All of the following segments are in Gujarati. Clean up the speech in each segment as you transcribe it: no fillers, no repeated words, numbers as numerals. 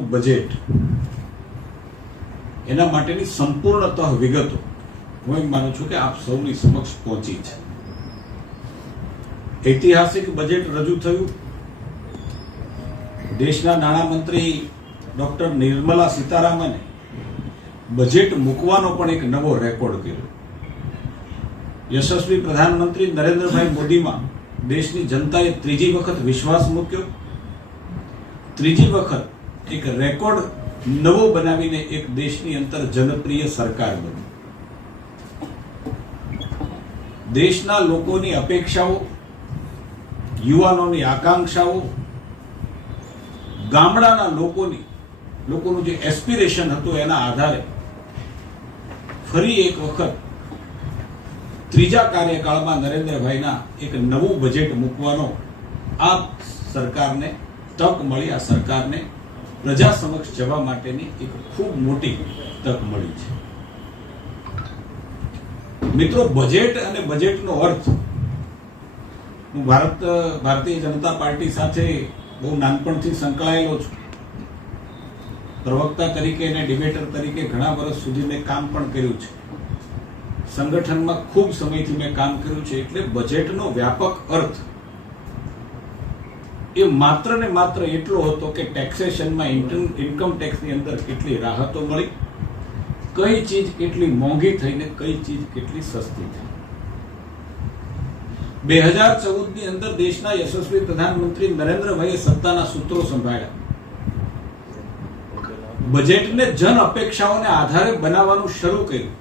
વર્ષનું બજેટ, એના માટેની સંપૂર્ણતઃ વિગતો હું એમ માનું છું કે આપ સૌની સમક્ષ પહોંચી છે. ઐતિહાસિક બજેટ રજૂ થયું. દેશના નાણામંત્રી ડોક્ટર નિર્મલા સીતારામને બજેટ મૂકવાનો પણ એક નવો રેકોર્ડ કર્યો. યશસ્વી પ્રધાનમંત્રી નરેન્દ્રભાઈ મોદીમાં દેશની જનતાએ ત્રીજી વખત વિશ્વાસ મૂક્યો. ત્રીજી વખત એક રેકોર્ડ નવો બનાવીને એક દેશની અંદર જનપ્રિય સરકાર બની. દેશના લોકોની અપેક્ષાઓ, યુવાનોની આકાંક્ષાઓ, ગામડાના લોકોનું જે એસ્પિરેશન હતું એના આધારે ફરી એક વખત ત્રીજા કાર્યકાળમાં નરેન્દ્રભાઈના એક નવું બજેટ મૂકવાનો આ સરકારને તક મળી. આ સરકારને પ્રજા સમક્ષ જવા માટેની એક ખૂબ મોટી તક મળી છે. મિત્રો, બજેટ અને બજેટનો અર્થ, હું ભારતીય જનતા પાર્ટી સાથે બહુ નાનપણથી સંકળાયેલો છું. પ્રવક્તા તરીકે અને ડિબેટર તરીકે ઘણા વર્ષ સુધી મેં કામ પણ કર્યું છે. સંગઠનમાં ખૂબ સમયથી મેં કામ કર્યું છે. એટલે બજેટનો વ્યાપક અર્થ એ માત્ર ને માત્ર એટલો હતો કે ટેક્સેશનમાં, ઇન્કમ ટેક્સની અંદર કેટલી રાહતો મળી, કઈ ચીજ કેટલી મોંઘી થઈને કઈ ચીજ કેટલી સસ્તી થઈ. 2014 ની અંદર દેશના યશસ્વી પ્રધાનમંત્રી નરેન્દ્રભાઈએ સત્તાના સૂત્રો સંભાળ્યા. બજેટને જન અપેક્ષાઓને આધારે બનાવવાનું શરૂ કર્યું.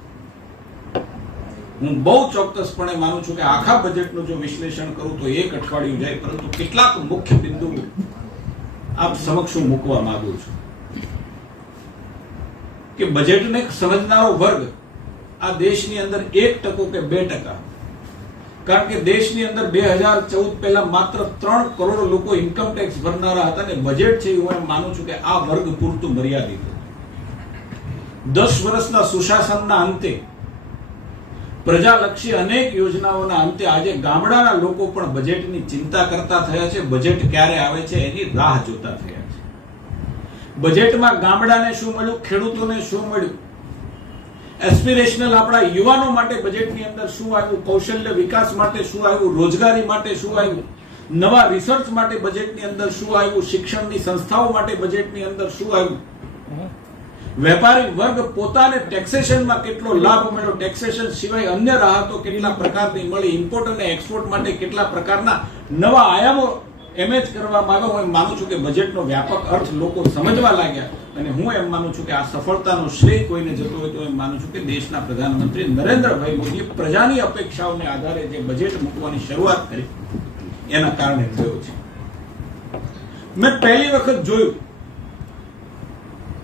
હું બહુ ચોક્કસપણે માનું છું કે આખા બજેટનું જો વિશ્લેષણ કરું તો એક અઠવાડિયું જાય, પરંતુ કેટલાક મુખ્ય બિંદુઓ આપ સમક્ષ મૂકવા માંગુ છું કે બજેટને સમજનારો વર્ગ આ દેશની અંદર 1% કે 2%, કારણ કે દેશની અંદર 2014 પહેલા માત્ર 3 કરોડ લોકો ઇન્કમ ટેક્સ ભરનારા હતા અને બજેટ છે હું એમ માનું છું કે આ વર્ગ પૂરતું મર્યાદિત હતું. 10 વર્ષના સુશાસનના અંતે, પ્રજાલક્ષી અનેક યોજનાઓના અંતે આજે ગામડાના લોકો પણ બજેટની ચિંતા કરતા થયા છે. બજેટ ક્યારે આવે છે એની રાહ જોતા થયા છે. બજેટમાં ગામડાને શું મળ્યું, ખેડૂતોને શું મળ્યું, એસ્પિરેશનલ આપણા યુવાનો માટે બજેટની અંદર શું આવ્યું, કૌશલ્ય વિકાસ માટે શું આવ્યું, રોજગારી માટે શું આવ્યું, નવા રિસર્ચ માટે બજેટની અંદર શું આવ્યું, શિક્ષણની સંસ્થાઓ માટે બજેટની અંદર શું આવ્યું, વેપારી વર્ગ પોતાને ટેક્સેશનમાં કેટલો લાભ મળ્યો, ટેક્સેશન સિવાય અન્ય રાહતો કેટલા પ્રકારની મળી, ઇમ્પોર્ટ અને એક્સપોર્ટ માટે કેટલા પ્રકારના નવા આયામો એમએચ કરવામાં આવ્યા. હું એમ માનું છું કે બજેટનો વ્યાપક અર્થ લોકો સમજવા લાગ્યા અને હું એમ માનું છું કે આ સફળતાનો શ્રેય કોઈને જતો હોય તો એમ માનું છું કે દેશના પ્રધાનમંત્રી નરેન્દ્રભાઈ મોદીએ પ્રજાની અપેક્ષાઓને આધારે જે બજેટ મૂકવાની શરૂઆત કરી એના કારણે થયો છે. મેં પહેલી વખત જોયું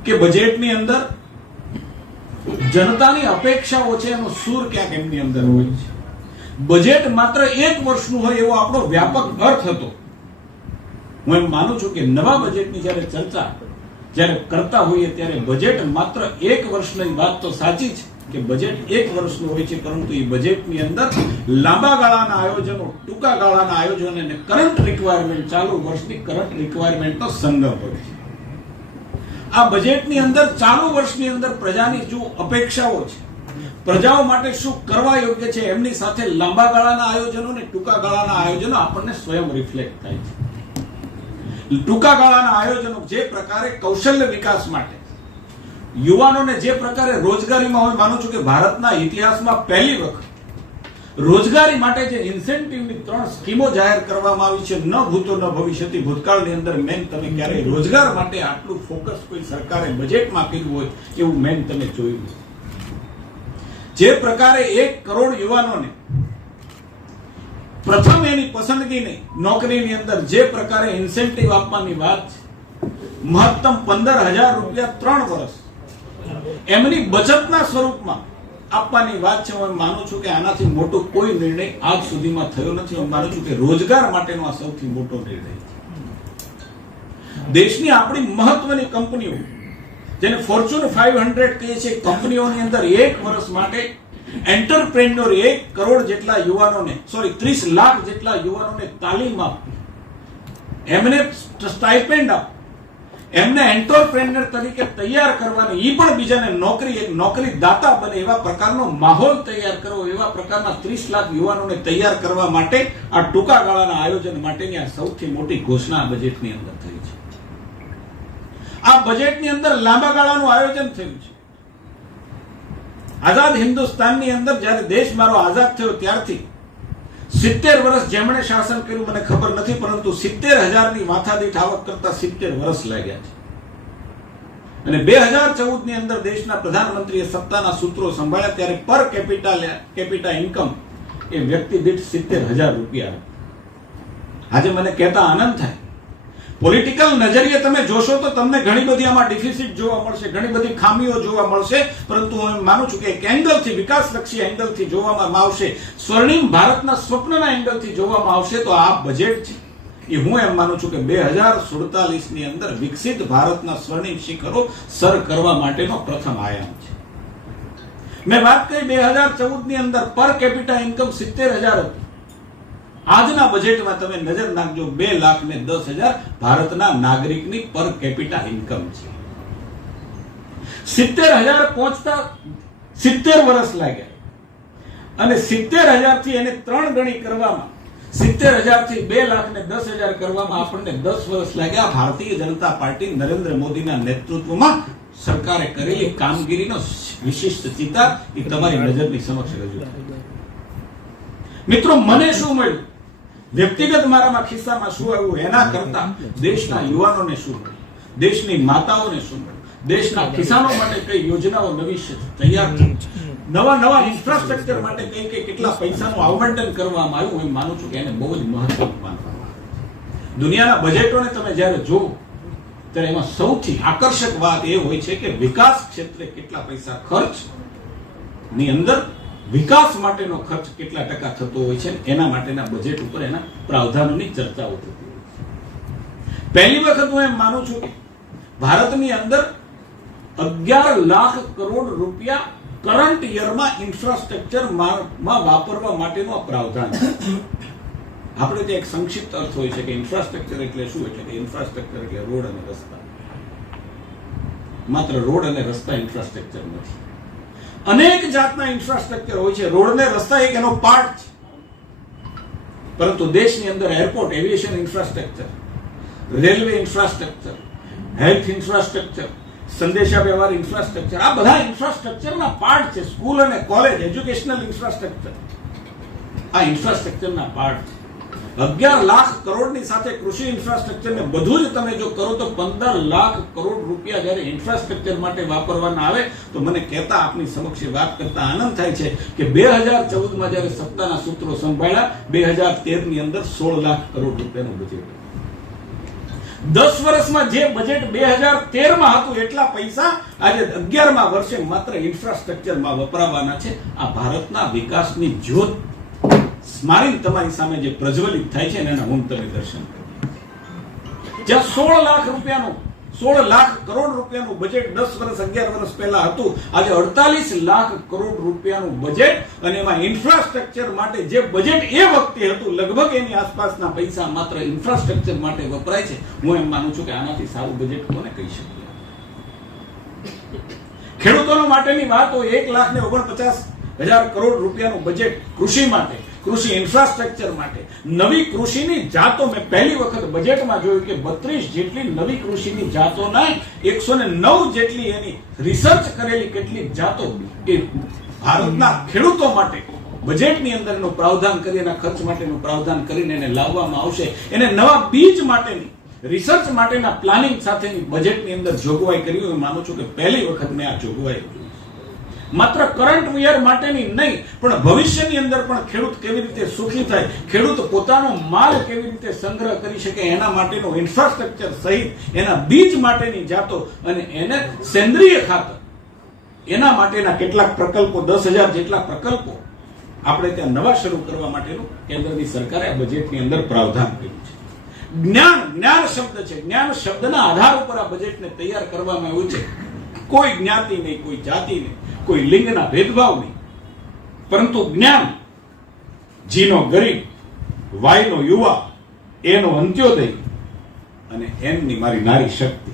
કે બજેટની અંદર જનતાની અપેક્ષાઓ છે એનો સૂર ક્યાંક એમની અંદર હોય છે. બજેટ માત્ર 1 વર્ષનું હોય એવો આપણો વ્યાપક અર્થ હતો. હું એમ માનું છું કે નવા બજેટની જ્યારે ચર્ચા કરતા હોઈએ ત્યારે બજેટ માત્ર 1 વર્ષની વાત તો સાચી છે કે બજેટ 1 વર્ષનું હોય છે, પરંતુ એ બજેટની અંદર લાંબા ગાળાના આયોજનો, ટૂંકા ગાળાના આયોજનો અને કરંટ રિક્વાયરમેન્ટ, ચાલુ વર્ષની કરંટ રિક્વાયરમેન્ટનો સંગમ હોય છે. આ બજેટની અંદર ચાલુ વર્ષની અંદર પ્રજાની જો અપેક્ષાઓ છે, પ્રજાઓ માટે શું કરવા યોગ્ય છે, એમની સાથે લાંબા ગાળાના આયોજનો અને ટૂંકા ગાળાના આયોજનો આપણને સ્વયં રિફ્લેક્ટ થાય છે. ટૂંકા ગાળાના આયોજનો જે પ્રકારે કૌશલ્ય વિકાસ માટે, યુવાનોને જે પ્રકારે રોજગારીમાં, હું માનું છું કે ભારતના ઇતિહાસમાં પહેલી વખત રોજગારી માટે જે ઇન્સેન્ટિવની 3 સ્કીમો જાહેર કરવામાં આવી છે, ન ભૂતો ન ભવિષ્યથી. ભૂતકાળની અંદર મેન તમે ક્યારે રોજગાર માટે આટલું ફોકસ કોઈ સરકારે બજેટમાં કર્યું હોય એવું મેન તમે જોયું. જે પ્રકારે 1 કરોડ યુવાનોને પ્રથમ એની પસંદગીની નોકરીની અંદર જે પ્રકારે ઇન્સેન્ટિવ આપવાની વાત છે, મહત્તમ 15,000 રૂપિયા 3 વર્ષ એમની બચતના સ્વરૂપમાં આપવાની વાત છે. હું માનું છું કે આનાથી મોટો કોઈ નિર્ણય આજ સુધીમાં થયો નથી. હું માનું છું કે રોજગાર માટેનો આ સૌથી મોટો નિર્ણય છે. દેશની આપણી મહત્વની કંપનીઓ, જેને ફોર્ચ્યુન 500 કહીએ છીએ, કંપનીઓની અંદર 1 વર્ષ માટે એન્ટરપ્રેન્યોર 1 કરોડ જેટલા યુવાનોને, 30 લાખ જેટલા યુવાનોને તાલીમ આપી, એમને સ્ટાઇપેન્ડ આપી, એમને એન્ટરપ્રેન્યોર તરીકે તૈયાર કરવાની, એ પણ બીજાને નોકરી દાતા બને એવા પ્રકારનો માહોલ તૈયાર કરવો, એવા પ્રકારના 30 લાખ યુવાનોને તૈયાર કરવા માટે આ ટૂંકા ગાળાના આયોજન માટેની આ સૌથી મોટી ઘોષણા આ બજેટની અંદર થઈ છે. આ બજેટની અંદર લાંબા ગાળાનું આયોજન થયું છે. આઝાદ હિન્દુસ્તાનની અંદર જ્યારે દેશ મારો આઝાદ થયો ત્યારથી 70 વર્ષ જેમણે શાસન કર્યું મને ખબર નથી, પરંતુ 70,000ની માથાદીઠ આવક કરતા 70 વર્ષ લાગ્યા છે. અને 2014 ની અંદર દેશના પ્રધાનમંત્રીએ સત્તાના સૂત્રો સંભાળ્યા ત્યારે પર કેપિટા ઇન્કમ એ વ્યક્તિ દીઠ 70,000 રૂપિયા. આજે મને કહેતા આનંદ થાય, પોલિટિકલ નજરિયે તમે જોશો તો તમને ઘણી બધી આમાં ડિફિસિટ જોવા મળશે, ઘણી બધી ખામીઓ જોવા મળશે, પરંતુ હું એમ માનું છું કે એક એંગલથી, વિકાસલક્ષી એંગલથી જોવામાં આવશે, સ્વર્ણિમ ભારતના સ્વપ્નના એંગલથી જોવામાં આવશે તો આ બજેટ છે એ હું એમ માનું છું કે 2047 ની અંદર વિકસિત ભારતના સ્વર્ણિમ શિખરો સર કરવા માટેનો પ્રથમ આયામ છે. મેં વાત કરી 2014 ની અંદર પર કેપિટા ઇન્કમ 70,000 હતી. આજના બજેટમાં તમે નજર નાખજો, 2,10,000 ભારતના નાગરિકની પર કેપિટા ઇન્કમ છે. 70,000 પહોંચતા 70 વર્ષ લાગ્યા અને 70,000 થી એને 3 ગણી કરવામાં, 70,000 થી 2,10,000 કરવામાં આપણને 10 વર્ષ લાગ્યા. ભારતીય જનતા પાર્ટી નરેન્દ્ર મોદીના નેતૃત્વમાં સરકારે કરેલી કામગીરીનો વિશિષ્ટ ચિતાર એ તમારી નજરની સમક્ષ રજૂ થાય. મિત્રો, મને શું મળ્યું, વ્યક્તિગત મારામાં ખિસ્સામાં શું આવ્યું એના કરતા દેશના યુવાનોને શું મળ્યું, દેશની માતાઓને શું મળ્યું, દેશના કિસાનો માટે કઈ યોજનાઓ નવી તૈયાર થઈ, નવા ઇન્ફ્રાસ્ટ્રક્ચર માટે કઈ કેટલા પૈસાનું આવંટન કરવામાં આવ્યું, હું માનું છું કે એને બહુ જ મહત્વ માનવામાં આવે. દુનિયાના બજેટોને તમે જ્યારે જોવો ત્યારે એમાં સૌથી આકર્ષક વાત એ હોય છે કે વિકાસ ક્ષેત્રે કેટલા પૈસા ખર્ચ ની અંદર વિકાસ માટેનો ખર્ચ કેટલા ટકા થતો હોય છે, એના માટેના બજેટ ઉપર એના પ્રાવધાનોની ચર્ચાઓ થતી હોય છે. પહેલી વખત હું એમ માનું છું કે ભારતની અંદર 11 લાખ કરોડ રૂપિયા કરંટ યરમાં ઇન્ફ્રાસ્ટ્રક્ચરમાં વાપરવા માટેનો પ્રાવધાન છે. આપણે તે એક સંક્ષિપ્ત અર્થ હોય છે કે ઇન્ફ્રાસ્ટ્રક્ચર એટલે શું, એટલે કે ઇન્ફ્રાસ્ટ્રક્ચર એટલે રોડ અને રસ્તા. માત્ર રોડ અને રસ્તા ઇન્ફ્રાસ્ટ્રક્ચર નથી, અનેક જાતના ઇન્ફ્રાસ્ટ્રક્ચર હોય છે. રોડ ને રસ્તા એક એનો પાર્ટ છે, પરંતુ દેશની અંદર airport, aviation infrastructure, railway infrastructure, health infrastructure, સંદેશા વ્યવહાર ઇન્ફ્રાસ્ટ્રક્ચર, આ બધા ઇન્ફ્રાસ્ટ્રક્ચરના પાર્ટ છે. સ્કૂલ અને કોલેજ, એજ્યુકેશનલ ઇન્ફ્રાસ્ટ્રક્ચર આ ઇન્ફ્રાસ્ટ્રક્ચરના પાર્ટ છે. 11 લાખ કરોડની સાથે કૃષિ ઇન્ફ્રાસ્ટ્રક્ચરને બધું જ તમે જો કરો તો 15 લાખ કરોડ રૂપિયા જ્યારે ઇન્ફ્રાસ્ટ્રક્ચર માટે વાપરવાના આવે તો મને કહેતા આપની સમક્ષ વાત કરતા આનંદ થાય છે કે 2014માં જ્યારે સત્તાના સૂત્રો સંભાળ્યા 2013 ની અંદર 16 લાખ કરોડ રૂપિયાનું બજેટ. 10 વર્ષમાં જે બજેટ 2013માં હતું એટલા પૈસા આજે 11મા વર્ષે માત્ર ઇન્ફ્રાસ્ટ્રક્ચરમાં વપરાવાના છે. આ ભારતના વિકાસની જ્યોત સ્મારક તમારી સામે જે પ્રજ્વલિત થાય છે એના હું તમે દર્શન કરો. જ્યાં 16 લાખ કરોડ રૂપિયાનું બજેટ 10 વર્ષ 11 વર્ષ પહેલા હતું, આજે 48 લાખ કરોડ રૂપિયાનું બજેટ, અને એમાં ઇન્ફ્રાસ્ટ્રક્ચર માટે જે બજેટ એ વખતે હતું લગભગ એની આસપાસના પૈસા માત્ર ઇન્ફ્રાસ્ટ્રક્ચર માટે વપરાય છે. હું એમ માનું છું કે આનાથી સારું બજેટ કોને કહી શકીએ. ખેડૂતો માટેની વાત હોય, 1,49,000 કરોડ રૂપિયાનું બજેટ કૃષિ માટે, કૃષિ ઇન્ફ્રાસ્ટ્રક્ચર માટે, નવી કૃષિની જાતો. મેં પહેલી વખત બજેટમાં જોયું કે 32 જેટલી નવી કૃષિની જાતોના 109 જેટલી એની રિસર્ચ કરેલી કેટલીક જાતો એ ભારતના ખેડૂતો માટે બજેટની અંદર એનું પ્રાવધાન કરી, એના ખર્ચ માટેનું પ્રાવધાન કરીને એને લાવવામાં આવશે. એને નવા બીજ માટેની રિસર્ચ માટેના પ્લાનિંગ સાથેની બજેટની અંદર જોગવાઈ કરી. હું માનું છું કે પહેલી વખત મેં આ જોગવાઈ માત્ર કરંટ યર માટેની નહીં પણ ભવિષ્યની અંદર પણ ખેડૂત કેવી રીતે સુખી થાય, ખેડૂત પોતાનો માલ કેવી રીતે સંગ્રહ કરી શકે એના માટેનું ઇન્ફ્રાસ્ટ્રક્ચર સહિત એના બીજ માટેની જાતો અને એને સેન્દ્રિય ખાતર એના માટેના કેટલાક પ્રકલ્પો, 10,000 જેટલા પ્રકલ્પો આપણે ત્યાં નવા શરૂ કરવા માટેનું કેન્દ્રની સરકારે આ બજેટની અંદર પ્રાવધાન કર્યું છે. જ્ઞાન શબ્દ છે, જ્ઞાન શબ્દના આધાર ઉપર આ બજેટને તૈયાર કરવામાં આવ્યું છે. કોઈ જ્ઞાતિ નહીં, કોઈ જાતિ નહીં, કોઈ લિંગના ભેદભાવ નહીં, પરંતુ જ્ઞાન, જીનો ગરીબ, વાયનો યુવા, એનો અંત્યોદય અને એમની મારી નારી શક્તિ,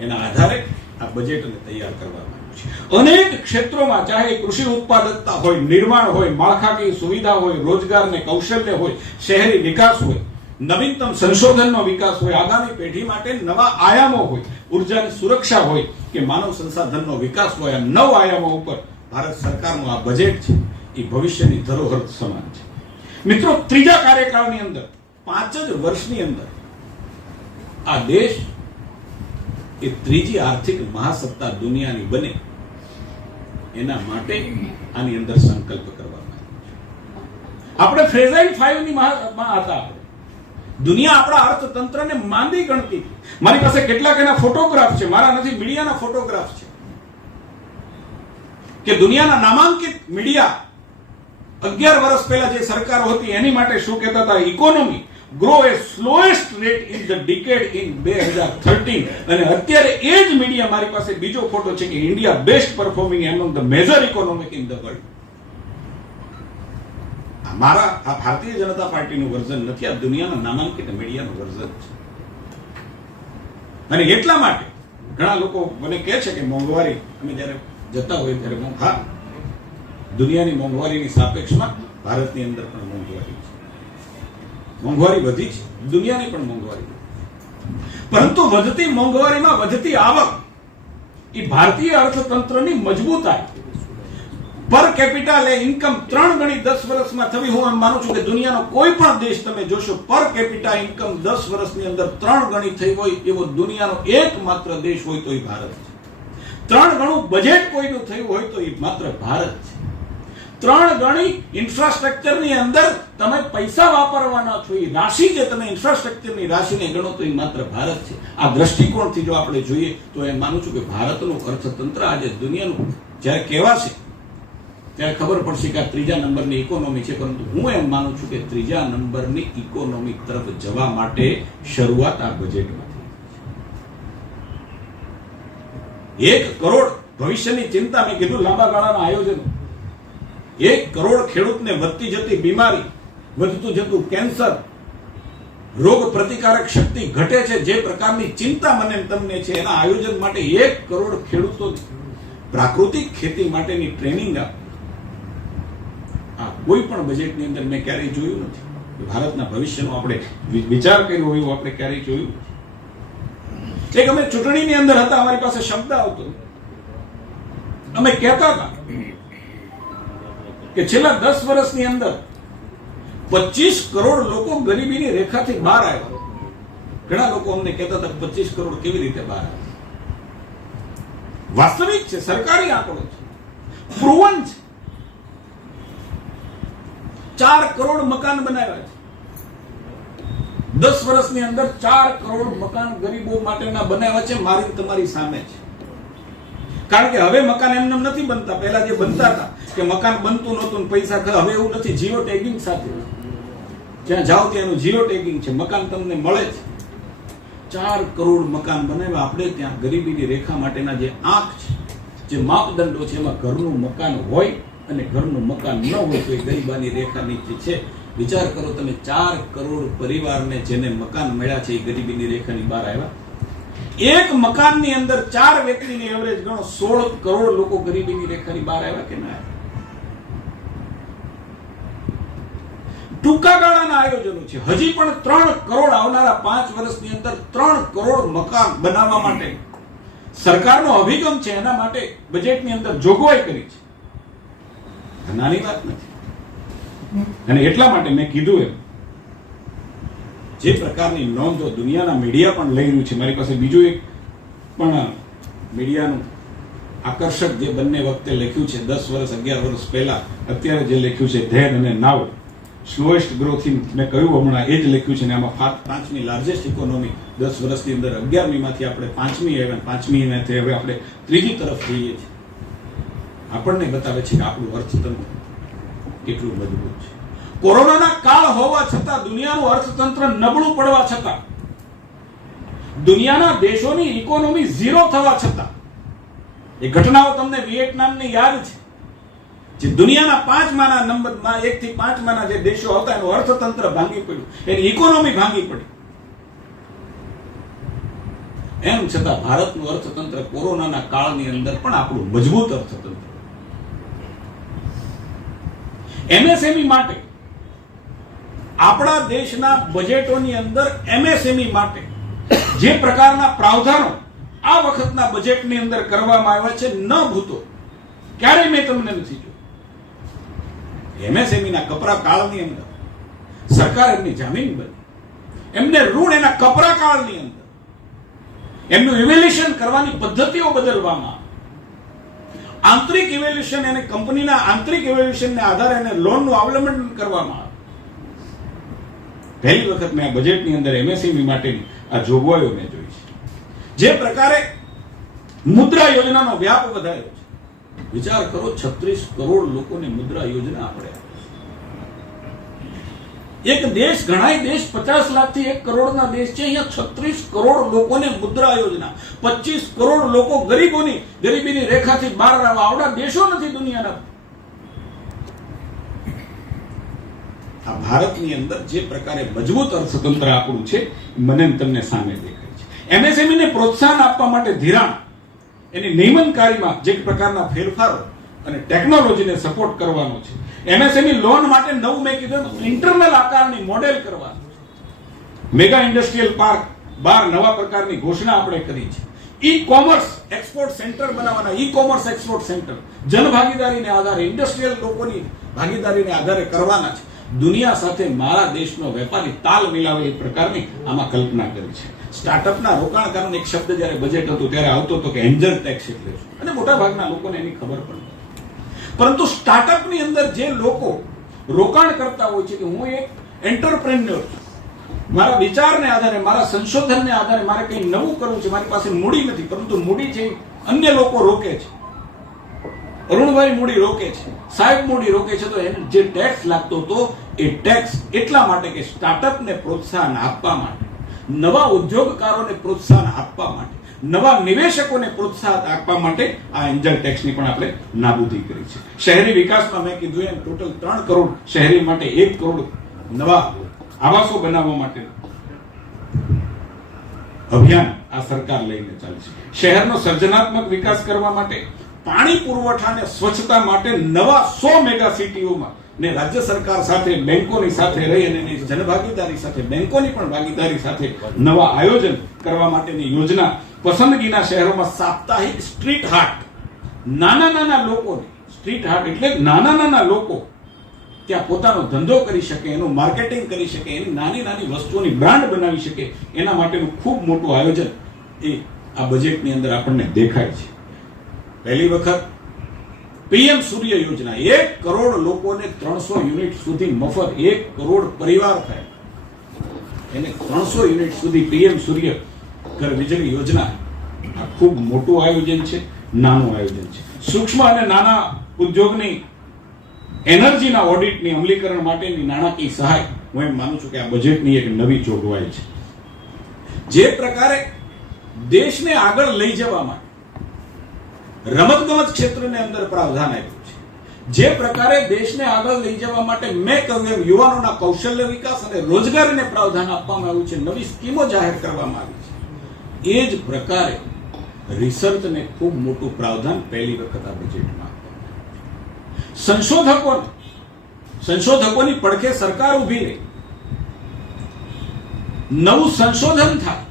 એના આધારે આ બજેટને તૈયાર કરવામાં આવ્યું છે. અનેક ક્ષેત્રોમાં, ચાહે કૃષિ ઉત્પાદકતા હોય, નિર્માણ હોય, માળખાકીય સુવિધા હોય, રોજગાર ને કૌશલ્ય હોય, શહેરી વિકાસ હોય, નવીનતમ સંશોધનનો વિકાસ હોય, આગામી પેઢી માટે નવા આયામો હોય, ઉર્જાની સુરક્ષા હોય કે માનવ સંસાધનનો વિકાસ હોય, આ 9 આયામો ઉપર ભારત સરકારનું આ બજેટ છે એ ભવિષ્યની ધરોહર સમાન છે. મિત્રો, ત્રીજા કાર્યકાળની અંદર 5 જ વર્ષની અંદર આ દેશ એ ત્રીજી આર્થિક મહાસત્તા દુનિયાની બને એના માટે આની અંદર સંકલ્પ કરવામાં આવ્યો છે. આપણે ફ્રેઝાઇલ 5 ની માં હતા. દુનિયા આપણા અર્થતંત્રને માંદી ગણતી. મારી પાસે કેટલાક એના ફોટોગ્રાફ છે, મારા નથી, મીડિયાના ફોટોગ્રાફ છે કે દુનિયાના નામાંકિત મીડિયા 11 વર્ષ પહેલા જે સરકારો હતી એની માટે શું કહેતા હતા, economy grow A સ્લોએસ્ટ rate in the decade in 2013. અને અત્યારે એ જ મીડિયા, મારી પાસે બીજો ફોટો છે કે India best performing among the major economic in the world. મારા આ ભારતીય જનતા પાર્ટીનું વર્ઝન નથી, આ દુનિયાના નામાંકિત મીડિયાનું વર્ઝન છે. અને એટલા માટે ઘણા લોકો મને કહે છે કે મોંઘવારી, અમે જ્યારે જતા હોય ત્યારે હા, દુનિયાની મોંઘવારીની સાપેક્ષમાં ભારતની અંદર પણ મોંઘવારી છે. મોંઘવારી વધી છે, દુનિયાની પણ મોંઘવારી. પરંતુ વધતી મોંઘવારીમાં વધતી આવક એ ભારતીય અર્થતંત્રની મજબૂતાઈ, પર કેપિટલ ઇન્કમ 3 ગણી 10 વર્ષમાં થવી. હું એમ માનું છું કે દુનિયાનો કોઈ પણ દેશ તમે જોશો પર કેપિટા ઇન્કમ 10 વર્ષની અંદર 3 ગણી થઈ હોય એવો દુનિયાનો એકમાત્ર દેશ હોય તો એ ભારત છે. 3 ગણું બજેટ કોઈનું થયું હોય તો એ માત્ર ભારત છે. 3 ગણી ઇન્ફ્રાસ્ટ્રક્ચરની અંદર તમે પૈસા વાપરવાના છો, એ રાશિ જે તમે ઇન્ફ્રાસ્ટ્રક્ચરની રાશિને ગણો તો એ માત્ર ભારત છે. આ દ્રષ્ટિકોણથી જો આપણે જોઈએ તો એમ માનું છું કે ભારતનું અર્થતંત્ર આજે દુનિયાનું જ્યારે કહેવાશે ત્યારે ખબર પડશે કે આ ત્રીજા નંબરની ઇકોનોમી છે. પરંતુ હું એમ માનું છું કે ત્રીજા નંબરની ઇકોનોમી તરફ જવા માટે શરૂઆત આ બજેટમાંથી. 1 કરોડ ભવિષ્યની ચિંતા, મેં કીધું લાંબા ગાળાના આયોજનો. 1 કરોડ ખેડૂતને વધતી જતી બીમારી, વધતું જતું કેન્સર, રોગ પ્રતિકારક શક્તિ ઘટે છે, જે પ્રકારની ચિંતા મને તમને છે, એના આયોજન માટે 1 કરોડ ખેડૂતો પ્રાકૃતિક ખેતી માટેની ટ્રેનિંગ આપે. આ કોઈ પણ બજેટની અંદર મેં ક્યારેય જોયું નથી. ભારતના ભવિષ્યનો આપણે વિચાર કર્યો હોય એવું આપણે ક્યારેય જોયું નથી. એક અમે ચૂંટણીની અંદર હતા, અમારી પાસે શબ્દ આવતો, અમે કહેતા હતા કે છેલ્લા 10 વર્ષની અંદર 25 કરોડ લોકો ગરીબીની રેખાથી બહાર આવ્યા. ઘણા લોકો અમને કહેતા હતા 25 કરોડ કેવી રીતે બહાર આવ્યા. વાસ્તવિક છે, સરકારી આંકડો છે, પ્રૂવન છે. 4 કરોડ મકાન બનાવ્યા છે 10 વર્ષની અંદર. 4 કરોડ મકાન ગરીબો માટેના બનાવ્યા છે, મારી તમારી સામે છે. કારણ કે હવે મકાન એમને નથી બનતા. પહેલા જે બનતા હતા કે મકાન બનતું નહોતું ને પૈસા, હવે એવું નથી. જીઓ ટેગિંગ સાથે જ્યાં જાઓ ત્યાં એનું જીઓ ટેગિંગ છે, મકાન તમને મળે છે. 4 કરોડ મકાન બનાવ્યા. આપણે ત્યાં ગરીબીની રેખા માટેના જે આંક છે, જે માપદંડો છે, એમાં ઘરનું મકાન હોય અને ઘરનું મકાન ન હોય તો એ ગરીબાની રેખા નીચે છે. વિચાર કરો તમે, 4 કરોડ પરિવારને જેને મકાન મળ્યા છે એ ગરીબીની રેખાની બહાર આવ્યા. એક મકાનની અંદર 4 વ્યક્તિની એવરેજ ગણો, 16 કરોડ લોકો ગરીબીની રેખાની બહાર આવ્યા કે ના આવ્યા. ટૂંકા ગાળાના આયોજનો છે. હજી પણ 3 કરોડ આવનારા 5 વર્ષની અંદર 3 કરોડ મકાન બનાવવા માટે સરકારનો અભિગમ છે. એના માટે બજેટની અંદર જોગવાઈ કરી છે. નાની વાત નથી. અને એટલા માટે મેં કીધું એમ, જે પ્રકારની નોંધો દુનિયાના મીડિયા પણ લઈ રહ્યું છે. મારી પાસે બીજું એક પણ મીડિયાનું આકર્ષક જે બંને વખતે લખ્યું છે, 10 વર્ષ 11 વર્ષ પહેલા, અત્યારે જે લખ્યું છે ધેન અને નાવ, સ્લોએસ્ટ ગ્રોથ ઇન, મેં કહ્યું હમણાં એ જ લખ્યું છે. ને આમાં 5મી લાર્જેસ્ટ ઇકોનોમી 10 વર્ષની અંદર 11મી માંથી આપણે 5મી આવ્યા, 5મી માંથી હવે આપણે 3જી તરફ જઈએ છીએ. આપણને બતાવે છે કે આપણું અર્થતંત્ર કેટલું મજબૂત છે. કોરોનાના કાળ હોવા છતાં, દુનિયાનું અર્થતંત્ર નબળું પડવા છતાં, દુનિયાના દેશોની ઇકોનોમી 0 થવા છતાં, એ ઘટનાઓ તમને વિયેટનામની યાદ છે, જે દુનિયાના 5માના નંબરમાં 1 થી 5માના જે દેશો હતા એનું અર્થતંત્ર ભાંગી પડ્યું, એની ઇકોનોમી ભાંગી પડી. એમ છતાં ભારતનું અર્થતંત્ર કોરોનાના કાળની અંદર પણ આપણું મજબૂત અર્થતંત્ર. એમએસએમઈ માટે આપણા દેશના બજેટોની અંદર એમએસએમઈ માટે જે પ્રકારના પ્રાવધાનો આ વખતના બજેટની અંદર કરવામાં આવ્યા છે, ન ભૂતો ક્યારેય મેં તમને નથી જોયું. એમએસએમઈ ના કપરા કાળની અંદર સરકાર એમની જામીન બની, એમને ઋણ એના કપરા કાળની અંદર એમનું ઇવેલ્યુએશન કરવાની પદ્ધતિઓ બદલવામાં, આંતરિક ઇવેલ્યુએશન અને કંપનીના આંતરિક ઇવેલ્યુએશનને આધારે એને લોનનું અવલંબન કરવામાં આવે. પહેલી વખત મેં આ બજેટની અંદર એમએસએમઈ માટેની આ જોગવાઈઓ મેં જોઈ છે. જે પ્રકારે મુદ્રા યોજનાનો વ્યાપ વધાર્યો છે, વિચાર કરો 36 કરોડ લોકોને મુદ્રા યોજના આપણે આપી. એક દેશ, ઘણાય દેશ 50 લાખથી 1 કરોડના દેશ છે, અહીંયા 36 કરોડ લોકોને મુદ્રા યોજના, 25 કરોડ લોકો ગરીબીની રેખાથી બહાર આવવા. આવડા દેશો નથી દુનિયાના. આ ભારતની અંદર જે પ્રકારે મજબૂત અર્થતંત્ર આપણું છે, મને તમને સામે દેખાય છે. એમએસએમઈ ને પ્રોત્સાહન આપવા માટે ધિરાણ, એની નિયમનકારીમાં જે પ્રકારના ફેરફારો અને ટેકનોલોજીને સપોર્ટ કરવાનો છે. એમએસએમઈ લોન માટે નવું મેં કીધું ઇન્ટરનલ આકારની મોડેલ કરવાનું છે. મેગા ઇન્ડસ્ટ્રીયલ પાર્ક 12 નવા પ્રકારની ઘોષણા આપણે કરી છે. ઈ કોમર્સ એક્સપોર્ટ સેન્ટર બનાવવાના, ઈ કોમર્સ એક્સપોર્ટ સેન્ટર જનભાગીદારીને આધારે, ઇન્ડસ્ટ્રીયલ લોકોની ભાગીદારીને આધારે કરવાના છે. દુનિયા સાથે મારા દેશનો વેપારી તાલ મિલાવે એ પ્રકારની આમાં કલ્પના કરી છે. સ્ટાર્ટઅપના રોકાણકારોનો એક શબ્દ જ્યારે બજેટ હતું ત્યારે આવતો હતો કે એન્જલ ટેક્સ એટલે શું, અને મોટા ભાગના લોકોને એની ખબર પણ નથી. પરંતુ સ્ટાર્ટઅપની અંદર જે લોકો રોકાણ કરતા હોય છે કે હું એક એન્ટરપ્રેન્યોર છું, મારા વિચારને આધારે, મારા સંશોધનને આધારે મારે કંઈ નવું કરવું છે, મારી પાસે મૂડી નથી, પરંતુ મૂડી છે અન્ય લોકો રોકે છે. અરુણભાઈ મૂડી રોકે છે, સાહેબ મૂડી રોકે છે, તો એને જે ટેક્સ લાગતો હતો એ ટેક્સ એટલા માટે કે સ્ટાર્ટઅપને પ્રોત્સાહન આપવા માટે, નવા ઉદ્યોગકારોને પ્રોત્સાહન આપવા માટે, નવા નિવેશકોને પ્રોત્સાહન આપવા માટે આ એન્જલ ટેક્સની પણ આપણે નાબૂદી કરી છે. શહેરી વિકાસમાં મેં કીધું એમ ટોટલ 3 કરોડ શહેરી માટે 1 કરોડ નવા આવાસો બનાવવા માટે અભિયાન આ સરકાર લઈને ચાલે છે. શહેરનો સર્જનાત્મક વિકાસ કરવા માટે, પાણી પુરવઠા અને સ્વચ્છતા માટે નવા 100 મેગા સિટીઓમાં ને રાજ્ય સરકાર સાથે, બેંકોની સાથે રહી અને જનભાગીદારી સાથે, બેંકોની પણ ભાગીદારી સાથે નવા આયોજન કરવા માટેની યોજના. પસંદગીના શહેરોમાં સાપ્તાહિક સ્ટ્રીટ હાટ, નાના લોકોને સ્ટ્રીટ હાટ એટલે નાના લોકો ત્યાં પોતાનો ધંધો કરી શકે, એનું માર્કેટિંગ કરી શકે, એની નાની વસ્તુઓની બ્રાન્ડ બનાવી શકે, એના માટેનું ખૂબ મોટું આયોજન એ આ બજેટની અંદર આપણને દેખાય છે. પહેલી વખત પીએમ સૂર્ય યોજના, 1 કરોડ લોકોને 300 યુનિટ સુધી મફત, 1 કરોડ પરિવાર થાય એને 300 યુનિટ સુધી પીએમ સૂર્ય ઘર વીજળી યોજના. આ ખૂબ મોટું આયોજન છે, નાનું આયોજન છે. સૂક્ષ્મ અને નાના ઉદ્યોગની એનર્જીના ઓડિટની અમલીકરણ માટેની નાણાકીય સહાય, હું એમ માનું છું કે આ બજેટની એક નવી જોગવાઈ છે. જે પ્રકારે દેશને આગળ લઈ જવા માટે રમતગમત ક્ષેત્રને અંદર પ્રાવધાન આપ્યું છે, જે પ્રકારે દેશને આગળ લઈ જવા માટે મેં કહ્યું એમ યુવાનોના કૌશલ્ય વિકાસ અને રોજગારીને પ્રાવધાન આપવામાં આવ્યું છે, નવી સ્કીમો જાહેર કરવામાં આવી છે, એ જ પ્રકારે રિસર્ચને ખૂબ મોટું પ્રાવધાન પહેલી વખત આ બજેટમાં આપવામાં. સંશોધકોની પડખે સરકાર ઊભી રહી, નવું સંશોધન થાય,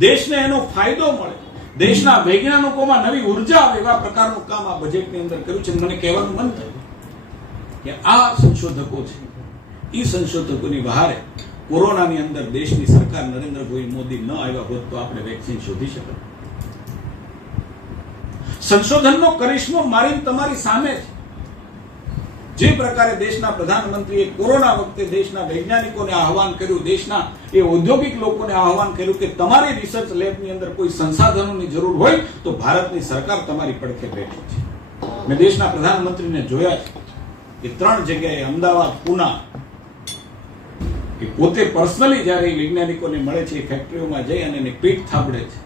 દેશને એનો ફાયદો મળે, દેશના વૈજ્ઞાનિકોમાં નવી ઉર્જા આવે, એવા પ્રકારનું કામ આ બજેટની અંદર કર્યું છે. મને કહેવાનું મન થયું કે આ સંશોધકો છે, એ સંશોધકોની બહારે કોરોનાની અંદર દેશની સરકાર નરેન્દ્રભાઈ મોદી ન આવ્યા હોત તો આપણે વેક્સિન શોધી શકત. સંશોધનનો કરિશ્મો મારી તમારી સામે છે. જે પ્રકારે દેશના પ્રધાનમંત્રીએ કોરોના વખતે દેશના વૈજ્ઞાનિકોને આહવાન કર્યું, દેશના એ ઔદ્યોગિક લોકોને આહવાન કર્યું કે તમારી રિસર્ચ લેબની અંદર કોઈ સંસાધનોની જરૂર હોય તો ભારતની સરકાર તમારી પડખે બેઠી છે. મેં દેશના પ્રધાનમંત્રીને જોયા છે કે 3 જગ્યાએ, અમદાવાદ, પુના, એ પોતે પર્સનલી જ્યારે વૈજ્ઞાનિકોને મળે છે, ફેક્ટરીઓમાં જઈ અને એને પીઠ થાબડે છે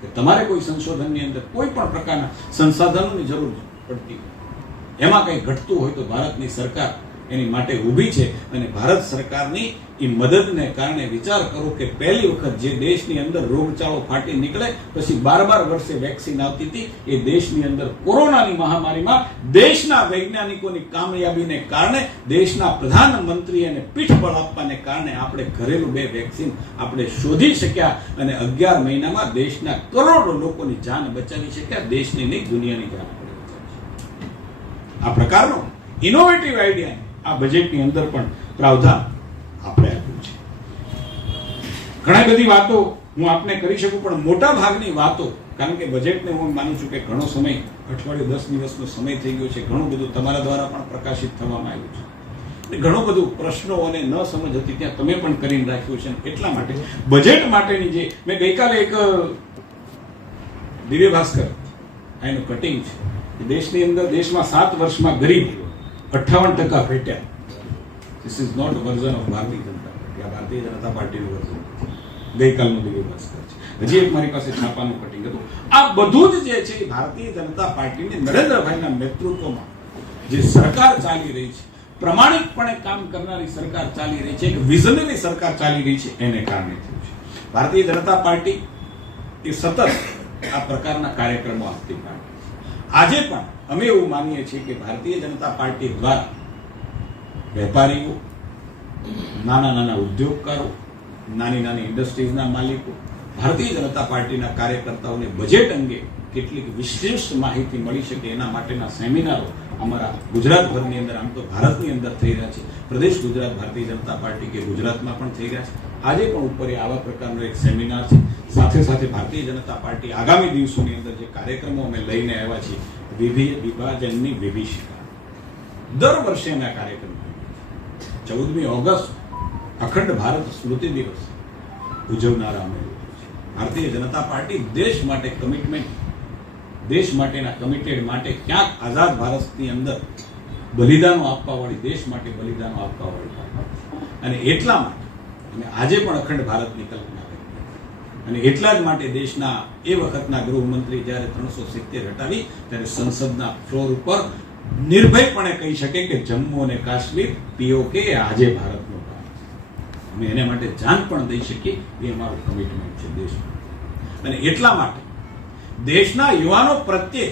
કે તમારે કોઈ સંશોધનની અંદર કોઈ પણ પ્રકારના સંસાધનોની જરૂર પડતી, એમાં કંઈ ઘટતું હોય તો ભારતની સરકાર એની માટે ઊભી છે અને ભારત સરકારની એ મદદને કારણે વિચાર કરો કે પહેલી વખત જે દેશની અંદર રોગચાળો ફાટી નીકળે પછી 12 વર્ષે વેક્સિન આવતી હતી, એ દેશની અંદર કોરોનાની મહામારીમાં દેશના વૈજ્ઞાનિકોની કામયાબીને કારણે, દેશના પ્રધાનમંત્રી અને પીઠબળ આપવાને કારણે આપણે ઘરેલું 2 વેક્સિન આપણે શોધી શક્યા અને 11 મહિનામાં દેશના કરોડો લોકોની જાન બચાવી શક્યા, દેશની નહીં દુનિયાની જાન આપણે બચાવી શક્યા. આ પ્રકારનો ઇનોવેટિવ આઈડિયા આ બજેટની અંદર પણ પ્રાવધાન આપણે આપ્યું છે. ઘણી બધી વાતો હું આપને કરી શકું, પણ મોટા ભાગની વાતો, કારણ કે બજેટને હું માનું છું કે ઘણો સમય, અઠવાડિયું 10 દિવસનો સમય થઈ ગયો છે, ઘણું બધું તમારા દ્વારા પણ પ્રકાશિત થવામાં આવ્યું છે, ઘણું બધું પ્રશ્નો અને ન સમજ હતી ત્યાં તમે પણ કરીને રાખ્યું છે. એટલા માટે બજેટ માટેની જે મેં ગઈકાલે એક દિવ્ય ભાસ્કર એનું કટિંગ છે, દેશની અંદર દેશમાં 7 વર્ષમાં ગરીબ 58% ઘટ્યા. This is not a version of Bharatiya Janata party. આ ભારતીય જનતા પાર્ટીનું વર્ઝન ગઈકાલનું દિવ્ય ભાસ્કર છે. હજી એક મારી પાસે છાપાનું કટિંગ હતું. આ બધું જ જે છે એ ભારતીય જનતા પાર્ટીની નરેન્દ્રભાઈના નેતૃત્વમાં જે સરકાર ચાલી રહી છે, પ્રમાણિકપણે કામ કરનારી સરકાર ચાલી રહી છે, એક વિઝનરી સરકાર ચાલી રહી છે, એને કારણે થયું છે. ભારતીય જનતા પાર્ટી એ સતત આ પ્રકારના કાર્યક્રમો આપતી પાર્ટી છે. આજે પણ અમે એવું માનીએ છીએ કે ભારતીય જનતા પાર્ટી દ્વારા વેપારીઓ, નાના નાના ઉદ્યોગકારો, નાની નાની ઇન્ડસ્ટ્રીઝના માલિકો, ભારતીય જનતા પાર્ટીના કાર્યકર્તાઓને બજેટ અંગે કેટલીક વિશેષ માહિતી મળી શકે એના માટેના સેમિનારો અમારા ગુજરાતભરની અંદર, આમ તો ભારતની અંદર થઈ રહ્યા છે. પ્રદેશ ગુજરાત ભારતીય જનતા પાર્ટી કે ગુજરાતમાં પણ થઈ રહ્યા છે. આજે પણ ઉપર આવા પ્રકારનો એક સેમિનાર છે. સાથે સાથે ભારતીય જનતા પાર્ટી આગામી દિવસોની અંદર જે કાર્યક્રમો અમે લઈને આવ્યા છીએ, વિભાજનની વિભીષિકા, દર વર્ષે એના કાર્યક્રમ 14મી ઓગસ્ટ અખંડ ભારત સ્મૃતિ દિવસ ઉજવનારા અમે લોકો છે. ભારતીય જનતા પાર્ટી દેશ માટે કમિટમેન્ટ, દેશ માટેના કમિટેડ માટે ક્યાંક આઝાદ ભારતની અંદર બલિદાનો આપવાવાળી, દેશ માટે બલિદાનો આપવાવાળી અને એટલા માટે અને આજે પણ અખંડ ભારતની કલ્પના કરી અને એટલા જ માટે દેશના એ વખતના ગૃહમંત્રી જ્યારે 370 હટાવી ત્યારે સંસદના ફ્લોર ઉપર નિર્ભયપણે કહી શકે કે જમ્મુ અને કાશ્મીર પીઓકે આજે ભારતનો ભાગ છે. અમે એને માટે જાન પણ દઈ શકીએ, એ અમારું કમિટમેન્ટ છે દેશમાં. અને એટલા માટે દેશના યુવાનો પ્રત્યે,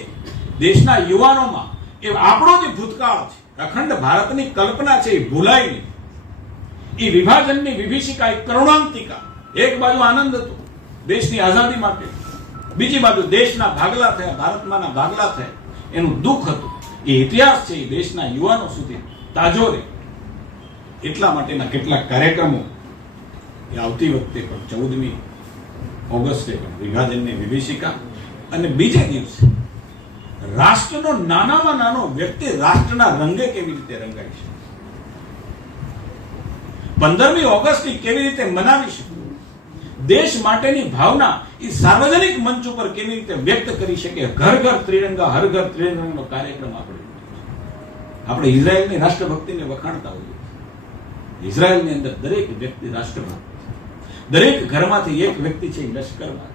દેશના યુવાનોમાં એ આપણો જે ભૂતકાળ છે, અખંડ ભારતની કલ્પના છે, એ ભૂલાય નહીં. એ વિભાજનની વિભીષિકા, એક કરુણાંતિકા, એક બાજુ આનંદ હતો દેશની આઝાદી માટે, બીજી બાજુ દેશના ભાગલા થયા, ભારતમાંના ભાગલા થયા, એનું દુઃખ હતું. એ ઇતિહાસ છે, એ દેશના યુવાનો સુધી તાજો રહે. એટલા માટેના કેટલાક કાર્યક્રમો એ આવતી વખતે પણ 14મી ઓગસ્ટે પણ વિભાજનની વિભીષિકા અને બીજે દિવસે રાષ્ટ્રનો નાનામાં નાનો વ્યક્તિ રાષ્ટ્રના રંગે કેવી રીતે રંગાઈ છે, 15મી ઓગસ્ટની કેવી રીતે મનાવી શકે, દેશ માટેની ભાવના એ સાર્વજનિક મંચ ઉપર કેવી રીતે વ્યક્ત કરી શકે. ઘર ઘર ત્રિરંગા, હર ઘર ત્રિરંગાનો કાર્યક્રમ આપણે ઇઝરાયલની રાષ્ટ્રભક્તિને વખાણતા હોઈએ. ઇઝરાયલની અંદર દરેક વ્યક્તિ રાષ્ટ્રભક્ત, દરેક ઘરમાંથી એક વ્યક્તિ છે લશ્કરમાં.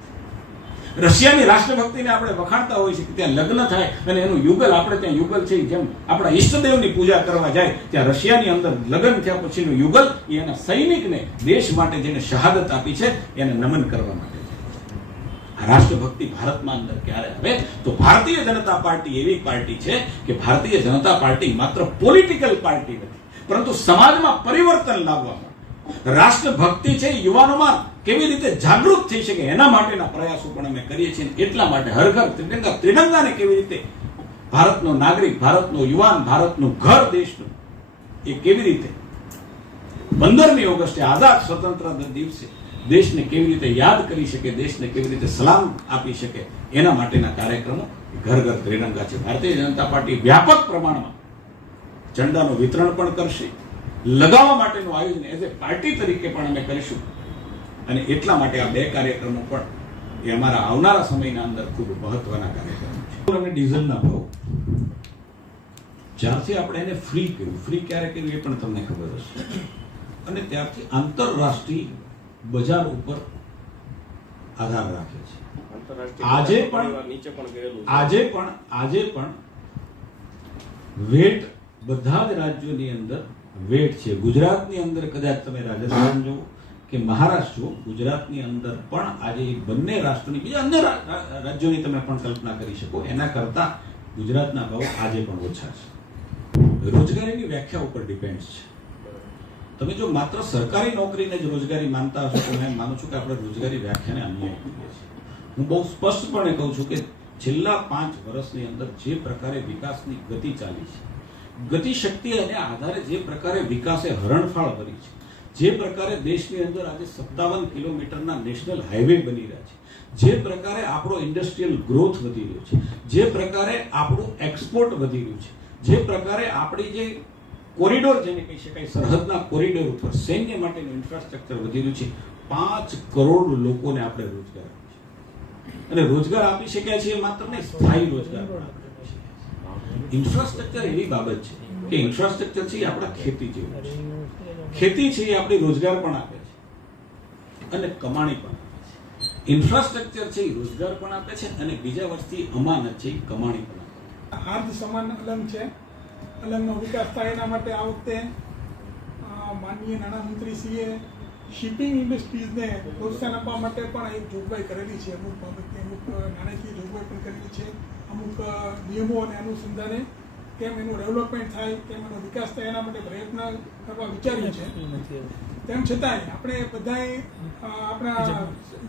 રશિયાની રાષ્ટ્રભક્તિને આપણે વખાણતા હોઈએ છીએ કે ત્યાં લગ્ન થાય અને એનું યુગલ, આપણે ત્યાં યુગલ છે, જેમ આપણા ઈષ્ટદેવની પૂજા કરવા જાય ત્યાં રશિયાની અંદર લગ્ન થયા પછીનું યુગલ એના સૈનિકને, દેશ માટે જેને શહાદત આપી છે એને નમન કરવા માટે. આ રાષ્ટ્રભક્તિ ભારતમાં અંદર ક્યારે આવે? તો ભારતીય જનતા પાર્ટી એવી પાર્ટી છે કે ભારતીય જનતા પાર્ટી માત્ર પોલિટિકલ પાર્ટી નથી, પરંતુ સમાજમાં પરિવર્તન લાવવામાં, રાષ્ટ્રભક્તિ છે યુવાનોમાં કેવી રીતે જાગૃત થઈ શકે એના માટેના પ્રયાસો પણ અમે કરીએ છીએ. એટલા માટે હર ઘર ત્રિરંગા, ત્રિરંગાને કેવી રીતે ભારતનો નાગરિક, ભારતનો યુવાન, ભારતનું ઘર દેશનું, એ કેવી રીતે 15મી ઓગસ્ટે આઝાદ સ્વતંત્રતા દિવસે દેશને કેવી રીતે યાદ કરી શકે, દેશને કેવી રીતે સલામ આપી શકે, એના માટેના કાર્યક્રમો ઘર ઘર ત્રિરંગા છે. ભારતીય જનતા પાર્ટી વ્યાપક પ્રમાણમાં ઝંડાનું વિતરણ પણ કરશે, લગાવવા માટેનું આયોજન એઝ એ પાર્ટી તરીકે પણ અમે કરીશું. અને એટલા માટે આ 2 કાર્યક્રમો પણ એ અમારા આવનારા સમયના અંદર ખૂબ મહત્વના કાર્યક્રમો છે. અને ડીઝલના ભાવ જ્યારથી આપણે એને ફ્રી કર્યું, ફ્રી ક્યારે કર્યું એ પણ તમને ખબર હશે, અને ત્યારથી આંતરરાષ્ટ્રીય બજાર ઉપર આધાર રાખે છે. આજે પણ વેટ બધા જ રાજ્યોની અંદર વેટ છે. ગુજરાતની અંદર કદાચ તમે રાજસ્થાન જુઓ કે મહારાષ્ટ્ર જુઓ, ગુજરાતની અંદર પણ આજે એ બંને રાષ્ટ્રોની બીજા અન્ય રાજ્યોની તમે પણ કલ્પના કરી શકો એના કરતા ગુજરાતના ભાવ આજે પણ ઓછા છે. રોજગારીની વ્યાખ્યા ઉપર ડિપેન્ડ છે. તમે જો માત્ર સરકારી નોકરીને જ રોજગારી માનતા હશો તો હું માનું છું કે આપણે રોજગારી વ્યાખ્યાને અન્યાય કરીએ છીએ. હું બહુ સ્પષ્ટપણે કહું છું કે છેલ્લા 5 વર્ષની અંદર જે પ્રકારે વિકાસની ગતિ ચાલી છે, ગતિશક્તિ અને આધારે જે પ્રકારે વિકાસે હરણફાળ ભરી છે, જે પ્રકારે દેશની અંદર આજે 57 કિલોમીટરના નેશનલ હાઈવે બની રહ્યા છે, જે પ્રકારે આપણો ઇન્ડસ્ટ્રીયલ ગ્રોથ વધી રહ્યો છે, જે પ્રકારે આપણું એક્સપોર્ટ વધી રહ્યું છે, જે પ્રકારે આપણી જે કોરિડોર જેને કહી શકાય સરહદના કોરિડોર ઉપર સૈન્ય માટેનું ઇન્ફ્રાસ્ટ્રક્ચર વધી રહ્યું છે, 5 કરોડ લોકોને આપણે રોજગાર આપીએ અને રોજગાર આપી શક્યા છીએ માત્ર નહીં, સ્થાયી રોજગાર પણ આપી શક્યા છીએ. ઇન્ફ્રાસ્ટ્રક્ચર એવી બાબત છે કે ઇન્ફ્રાસ્ટ્રક્ચર છે એ આપણા ખેતી જેવું છે. ખેતી છે એ આપણી રોજગાર પણ આપે છે અને કમાણી પણ આપે છે. ઇન્ફ્રાસ્ટ્રક્ચર છે એ રોજગાર પણ આપે છે અને બીજા વર્ષથી અમાનત છે એ કમાણી પણ આપે છે. આર્ધ સમાન અલંગ છે. અલંગનો વિકાસ થાય એના માટે આ વખતે માનનીય નાણામંત્રીશ્રીએ શિપિંગ ઇન્ડસ્ટ્રીઝને પ્રોત્સાહન આપવા માટે પણ એક જોગવાઈ કરેલી છે. અમુક બાબતે અમુક નાણાકીય જોગવાઈ પણ કરેલી છે. અમુક નિયમો અને અનુસંધાને કેમ એનું ડેવલપમેન્ટ થાય, કેમ એનો વિકાસ થાય એના માટે પ્રયત્ન કરવા વિચાર્યું છે. તેમ છતાંય આપણે બધાએ આપણા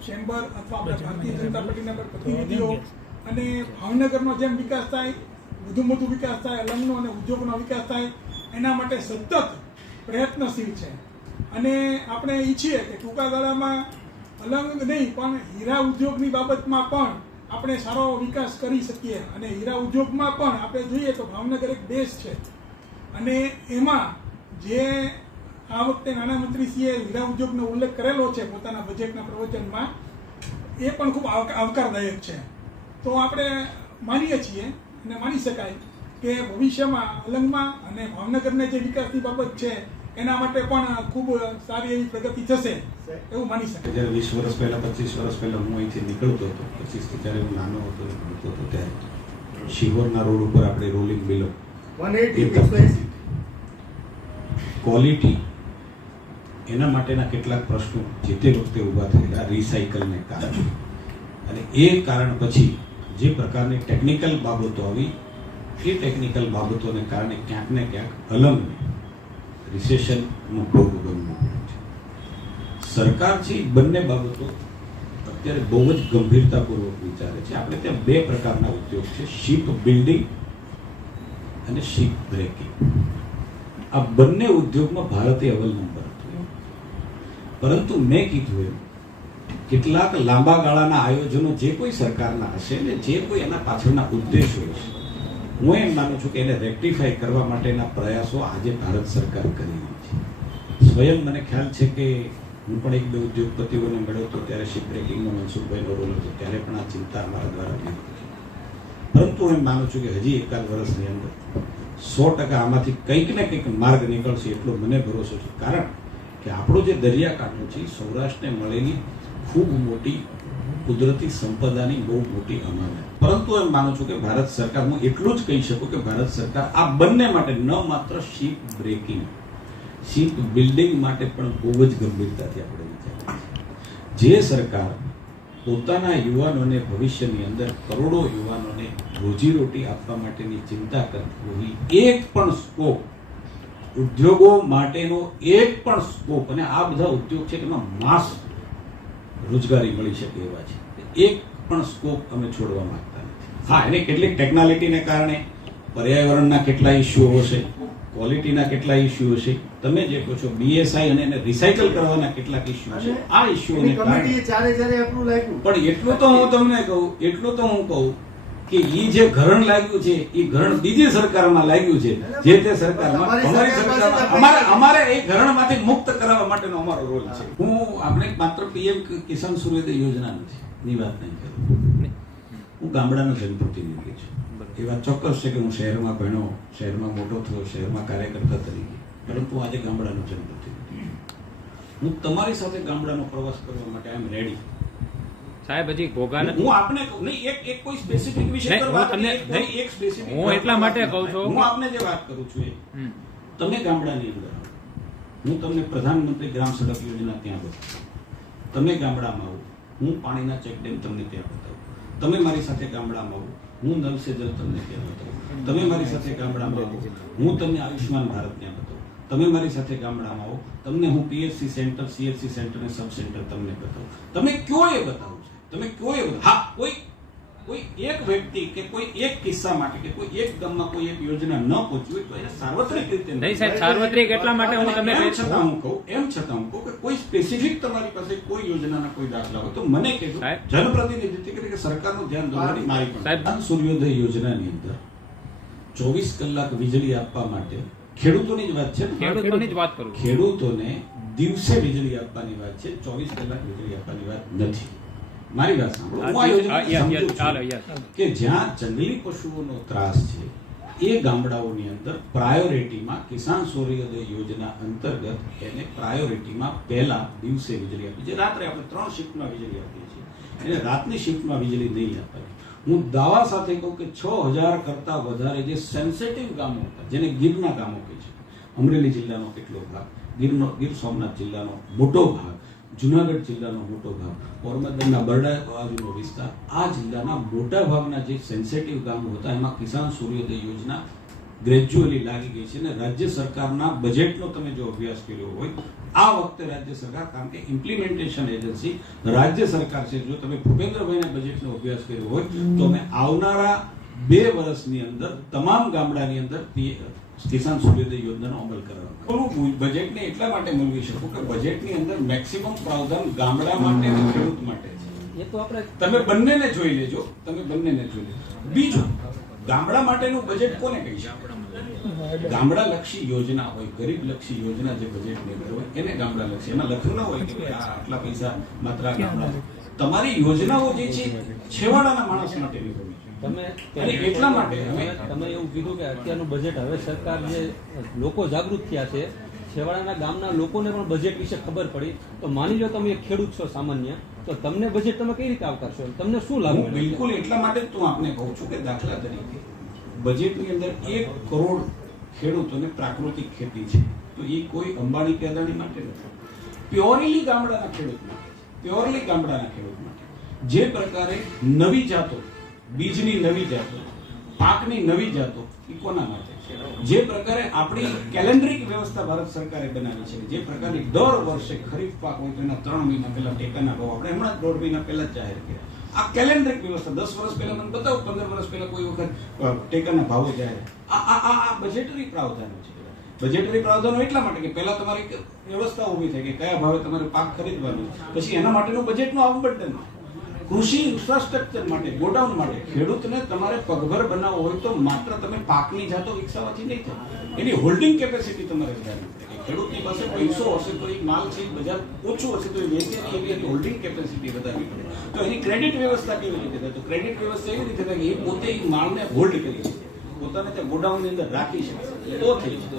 ચેમ્બર અથવા આપણા ભારતીય જનતા પાર્ટીના પ્રતિનિધિઓ અને ભાવનગરનો જેમ વિકાસ થાય, વધુ વિકાસ થાય, અલંગનો અને ઉદ્યોગનો વિકાસ થાય એના માટે સતત પ્રયત્નશીલ છે. અને આપણે ઈચ્છીએ કે ટૂંકા ગાળામાં અલંગ નહીં પણ હીરા ઉદ્યોગની બાબતમાં પણ આપણે સારો વિકાસ કરી શકીએ. અને હીરા ઉદ્યોગમાં પણ આપણે જોઈએ તો ભાવનગર એક બેઝ છે અને એમાં જે આ વખતે નાણામંત્રીશ્રીએ હીરા ઉદ્યોગનો ઉલ્લેખ કરેલો છે પોતાના બજેટના પ્રવચનમાં, એ પણ ખૂબ આવકારદાયક છે. તો આપણે માનીએ છીએ અને માની શકાય કે ભવિષ્યમાં અલંગમાં અને ભાવનગરને જે વિકાસની બાબત છે એના માટે પણ ખૂબ સારી એવી પ્રગતિ થશે એવું માની શકાય. જ્યારે 20 વર્ષ પહેલા 25 વર્ષ પહેલા હું અહીંથી નીકળતો હતો, 25 થી જ્યારે હું નાનો હતો નીકળતો હતો ત્યારે શિહોરના રોડ ઉપર આપણે રોલિંગ મિલો 180 ક્વોલિટી એના માટેના કેટલાક પ્રશ્નો જે તે વખતે ઊભા થયેલા રિસાયકલને કારણે, અને એ કારણ પછી જે પ્રકારની ટેકનિકલ બાબતો આવી એ ટેકનિકલ બાબતોને કારણે ક્યાંક ને ક્યાંક અલંગને રિસેશનનું ભોગ બનવું છે. સરકાર છે બંને બાબતો અત્યારે બહુ જ ગંભીરતાપૂર્વક વિચારે છે. આપણે ત્યાં 2 પ્રકારના ઉદ્યોગ છે, શિપ બિલ્ડિંગ અને શિપ બ્રેકિંગ. આ બંને ઉદ્યોગમાં ભારતે અવ્વલ નંબર હતો. પરંતુ મેં કીધું એમ કેટલાક લાંબા ગાળાના આયોજનો જે કોઈ સરકારના હશે ને જે કોઈ એના પાછળના ઉદ્દેશો હશે, હું એમ માનું છું કે એને રેક્ટિફાઈ કરવા માટેના પ્રયાસો આજે ભારત સરકાર કરી રહી છે. સ્વયં મને ખ્યાલ છે કે હું પણ 1-2 ઉદ્યોગપતિઓને મળ્યો હતો ત્યારે શિપ બ્રેકિંગનો મનસુખભાઈનો રોલ હતો, ત્યારે પણ આ ચિંતા અમારા દ્વારા થઈ હતી. પરંતુ હું એમ માનું છું કે હજી 1-2 વર્ષની અંદર 100% આમાંથી કંઈક ને કંઈક માર્ગ નીકળશે એટલો મને ભરોસો છે. કારણ કે આપણો જે દરિયાકાંઠો છે સૌરાષ્ટ્રને મળેલી ખૂબ મોટી કુદરતી સંપદાની બહુ મોટી અમાનત. પરંતુ એમ માનું છું કે ભારત સરકાર, હું એટલું જ કહી શકું કે ભારત સરકાર આ બંને માટે ન માત્ર શિપ બ્રેકિંગ, શિપ બિલ્ડિંગ માટે પણ બહુ જ ગંભીરતાથી આપણે વિચારીએ છીએ. જે સરકાર પોતાના યુવાનોને ભવિષ્યની અંદર કરોડો યુવાનોને રોજીરોટી આપવા માટેની ચિંતા કરતી હોય, એક પણ સ્કોપ ઉદ્યોગો માટેનો એક પણ સ્કોપ, અને આ બધા ઉદ્યોગ છે એમાં માસ રોજગારી મળી શકે એવા છે, એક પણ સ્કોપ અમે છોડવા માંગતા નથી. હા, એને કેટલીક ટેકનોલોજીને કારણે પર્યાવરણના કેટલા ઇસ્યુઓ હશે, ક્વોલિટીના કેટલા ઇસ્યુ હશે, તમે જે કહો છો બીએસઆઈ અને એને રિસાયકલ કરવાના કેટલાક ઇસ્યુ છે, આ ઇસ્યુઓને કારણે પણ એટલું તો હું તમને કહું કે ઈ જે ઘરણ લાગ્યું છે એ ઘરણ બીજી સરકારમાં લાગ્યું છે, જે તે સરકારમાં અમારી સરકારમાં અમારે એ ઘરણમાંથી મુક્ત કરવા માટેનો અમારો રોલ છે. હું આપણે માત્ર પીએમ કિસાન સૂર્યોદય યોજના નથી ની વાત નહીં કરું. હું ગામડાનો જનપ્રતિનિધિ છું. એ વાત ચોક્કસ છે કે હું શહેરમાં ભણ્યો, શહેરમાં મોટો થયો, શહેરમાં કાર્યકર્તા તરીકે, પરંતુ આજે ગામડાનો જનપ્રતિનિધિ. હું તમારી સાથે ગામડાનો પ્રવાસ કરવા માટે આઈ એમ રેડી. સાહેબ હજી ઘોઘા નથી. હું આપને કહું નહીં, એક કોઈ સ્પેસિફિક વિષય નહીં, પર હું વાત તમને નહીં, કોઈ નહીં, એક specific હું વાત એટલા પર માટે વાત કહું નહીં. છું હું કે- આપને જે વાત કરું છું એ હમ. તમે ગામડાની અંદર આવો. હું તમને પ્રધાનમંત્રી ગ્રામ સડક યોજના ત્યાં બતાવું. તમે ગામડામાં આવો, હું પાણીના ચેકડેમ તમને ત્યાં બતાવું. તમે મારી સાથે ગામડામાં આવો, હું નલ સે જલ તમને ત્યાં બતાવું. તમે મારી સાથે ગામડામાં આવો, હું તમને આયુષ્માન ભારત ત્યાં બતાવું. તમે મારી સાથે ગામડામાં આવો, તમને હું પીએચસી સેન્ટર, સીએચસી સેન્ટર અને સબ સેન્ટર તમને બતાવું. તમે કયો એ બતાવો છો, તમે કયો એ બતાવો. હા, કોઈ એક વ્યક્તિ કે કોઈ એક કિસ્સા માટે કે કોઈ એક ગામમાં કોઈ એક યોજના ન પહોંચી હોય તો એને સાર્વત્રિક રીતે નહીં સાહેબ, સાર્વત્રિક એટલા માટે હું તમને એમ છતાં હું કહું કે કોઈ સ્પેસિફિક તમારી પાસે કોઈ યોજનાના કોઈ દાખલા હોય તો મને કહેજો. સાહેબ. જનપ્રતિનિધિ તરીકે સરકારનું ધ્યાન દોરવાની મારી પણ. સાહેબ. આ સૂર્યોદય યોજનાની અંદર 24 કલાક વીજળી આપવા માટે ખેડૂતોની જ વાત છે ને? ખેડૂતોની જ વાત કરું છું. ખેડૂતોને દિવસે વીજળી આપવાની વાત છે, 24 કલાક વીજળી આપવાની વાત નથી. મારી વાત સાંભળો. હું આ યોજનાને યસ, સમજુ યસ, છું ચાલો, યસ. કે જ્યાં જંગલી પશુઓનો ત્રાસ છે એ ગામડાઓની અંદર પ્રાયોરિટીમાં કિસાન સૂર્યોદય યોજના અંતર્ગત એને પ્રાયોરિટીમાં પહેલા દિવસે વીજળી આપી છે. રાત્રે આપણે 3 શિફ્ટમાં વીજળી આપીએ છીએ, એને રાતની શિફ્ટમાં વીજળી નહીં આપવાની. હું દાવા સાથે કહું કે 6000 કરતા વધારે જે સેન્સિટિવ ગામો હતા, જેને ગીરના ગામો કહે છે, અમરેલી જિલ્લાનો કેટલો ભાગ, ગીર સોમનાથ જિલ્લાનો મોટો ભાગ, જુનાગઢ જિલ્લાનો મોટો ભાગ, પોરબંદરના બરડા બાજુનો વિસ્તાર, આ જિલ્લાના મોટા ભાગના જે સેન્સિટિવ ગામો હતા એમાં કિસાન સૂર્યોદય યોજના ગ્રેજ્યુઅલી લાગી ગઈ છે. અને રાજ્ય સરકારના બજેટનો તમે જો અભ્યાસ કર્યો હોય, આ વખતે રાજ્ય સરકાર, કારણ કે ઇમ્પ્લિમેન્ટેશન એજન્સી રાજ્ય સરકાર છે, જો તમે ભૂપેન્દ્રભાઈના બજેટનો અભ્યાસ કર્યો હોય તો અમે આવનારા 2 વર્ષની અંદર તમામ ગામડાની અંદર કિસાન સૂર્યોદય યોજનાનો અમલ કરવાનો. હું બજેટને એટલા માટે મૂલવી શકું કે બજેટની અંદર મેક્સિમમ પ્રાવધાન ગામડા માટે અને ખેડૂત માટે છે. એ તો આપણે તમે બંનેને જોઈ લેજો, તમે બંનેને જોઈ લેજો. બીજું, ગામડા માટેનું બજેટ કોને કહી શકાય? ગામડા લક્ષી યોજના હોય, ગરીબ લક્ષી યોજના જે બજેટની અંદર હોય એને ગામડા લક્ષી. એમાં લખ્યું ન હોય કે ભાઈ આ આટલા પૈસા માત્ર આ ગામડા. તમારી યોજનાઓ જે છે છેવાડાના માણસ માટેની હોય. તમે અને એટલા માટે તમે એવું કીધું કે અત્યારનું બજેટ હવે સરકાર જે લોકો જાગૃત થયા છે, છેવાડાના ગામના લોકોને પણ બજેટ વિશે ખબર પડી, તો માની લો તમે એક ખેડૂત છો સામાન્ય, તો તમને બજેટ તમે કઈ રીતે આવકારશો? તમને શું લાભ હું મળે? બિલકુલ એટલા માટે જ હું આપને કહું છું કે દાખલા તરીકે બજેટની અંદર 1 કરોડ ખેડૂતોને પ્રાકૃતિક ખેતી છે, તો એ કોઈ અંબાણી કે અદાણી માટે નથી. પ્યોરલી ગામડાના ખેડૂત માટે, પ્યોરલી ગામડાના ખેડૂત માટે. જે પ્રકારે નવી જાતો, બીજની નવી જાતો, પાકની નવી જાતો, એ કોના માટે? જે પ્રકારે આપણી કેલેન્ડરિક વ્યવસ્થા ભારત સરકારે બનાવી છે, જે પ્રકારની દર વર્ષે ખરીફ પાક હોય તો એના 3 મહિના પહેલા ટેકાના ભાવ આપણે હમણાં 1.5 મહિના પહેલા જ જાહેર કર્યા. આ કેલેન્ડરિક વ્યવસ્થા 10 વર્ષ પહેલા મને બતાવો, 15 વર્ષ પહેલા કોઈ વખત ટેકાના ભાવો જાહેર. આ બજેટરી પ્રાવધાનો છે. બજેટરી પ્રાવધાનો એટલા માટે કે પહેલા તમારી વ્યવસ્થા ઊભી થાય કે કયા ભાવે તમારે પાક ખરીદવાનો, પછી એના માટેનું બજેટનું આવબંટન. કૃષિ ઇન્ફ્રાસ્ટ્રક્ચર માટે, ગોડાઉન માટે ખેડૂતને તમારે પગભર બનાવવો હોય તો માત્ર તમે પાકની જાતો વિકસાવવાથી નહીં થાય, એની હોલ્ડિંગ કેપેસિટી તમારે વધારવી પડે. ખેડૂતની પાસે પૈસો હશે તો એ માલ છે, બજાર ઓછું હશે તો એ વેચે, એની હોલ્ડિંગ કેપેસિટી વધારવી પડે. તો એની ક્રેડિટ વ્યવસ્થા કેવી રીતે થાય? તો ક્રેડિટ વ્યવસ્થા એવી રીતે થાય કે એ પોતે એ માલને હોલ્ડ કરી શકે, પોતાને તે ગોડાઉનની અંદર રાખી શકે, તો થઈ શકે.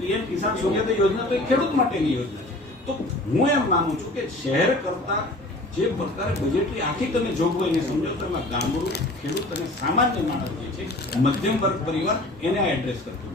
પીએમ કિસાન સૂર્યોદય યોજના તો એ ખેડૂત માટેની યોજના છે. તો હું એમ માનું છું કે શહેર કરતા જે પ્રકારે બજેટની આખી તમે જોગવાઈને સમજો તો એમાં ગામડું, ખેડૂત અને સામાન્ય માણસ જે છે, મધ્યમ વર્ગ પરિવાર, એને આ એડ્રેસ કરતું